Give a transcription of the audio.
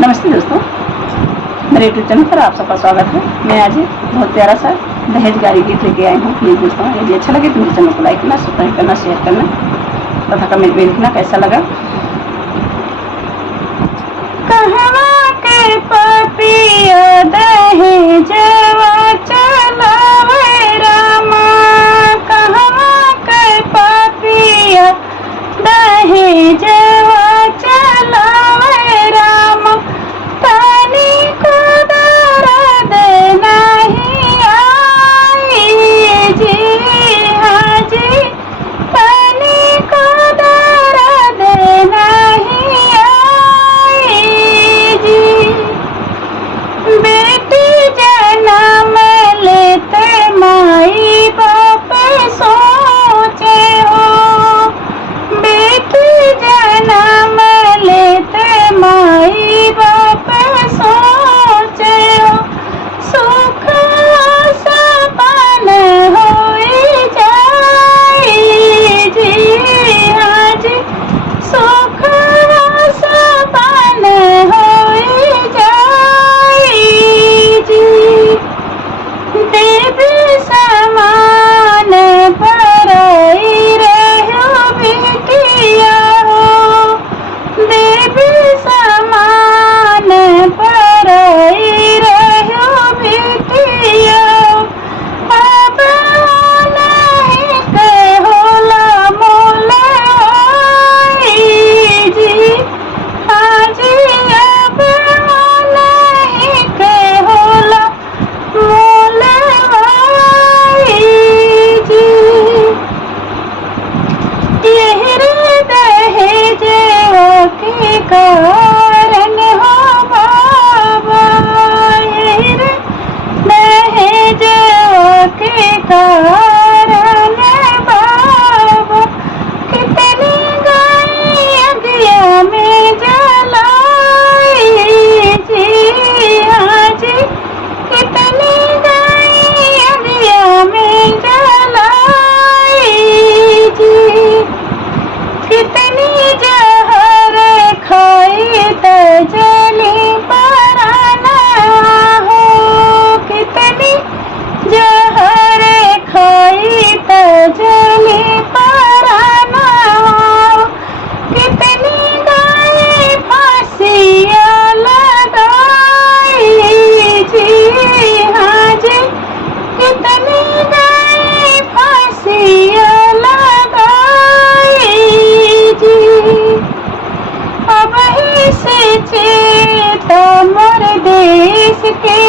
नमस्ते दोस्तों, मेरे यूट्यूब चैनल पर आप सबका स्वागत है। मैं आज बहुत प्यारा सा दहेज गाड़ी गीत लेके आई हूँ। प्लीज़ दोस्तों, यदि अच्छा लगे तो मेरे चैनल को लाइक करना, सब्सक्राइब करना, शेयर करना तथा कमेंट में लिखना कैसा लगा। कहवा के पपिया दहेजवा चलावे रामा, कहवा के पपिया दहेजवा चलावे रामा, तनी को दर्द नहीं आई जी, हाँ जी, तनी को दर्द नहीं आई जी। बेटी जन्म लेते माई बाप सोचे हो, बेटी जन्म लेते माई बाप सोचे हो, सुख सपन होई जाई जी, हाँ जी, सुख सपन होई जाई जी। देवी समान पराई रहो बेटिया हो, देवी समान पराई रहो बेटिया, अब नहीं के होला मोल आई जी, हाँ जी, अब नहीं के होला मोल आई जी। यही रे दहेजवा के कारण हो बाबा, यही रे दहेजवा के कारण बाबा, कितनी गई अगिया में जलाई जी, हाँ जी, कितनी गई अगिया में जलाई जी। कितनी जहर खाई त जली पराना हो, कितनी जहर खाई त जली पराना हो, कितनी गई फांसियाँ लगाई जी, हाँ जी, कितनी गई फांसियाँ लगाई जी। अब ही से चेता मोर देश के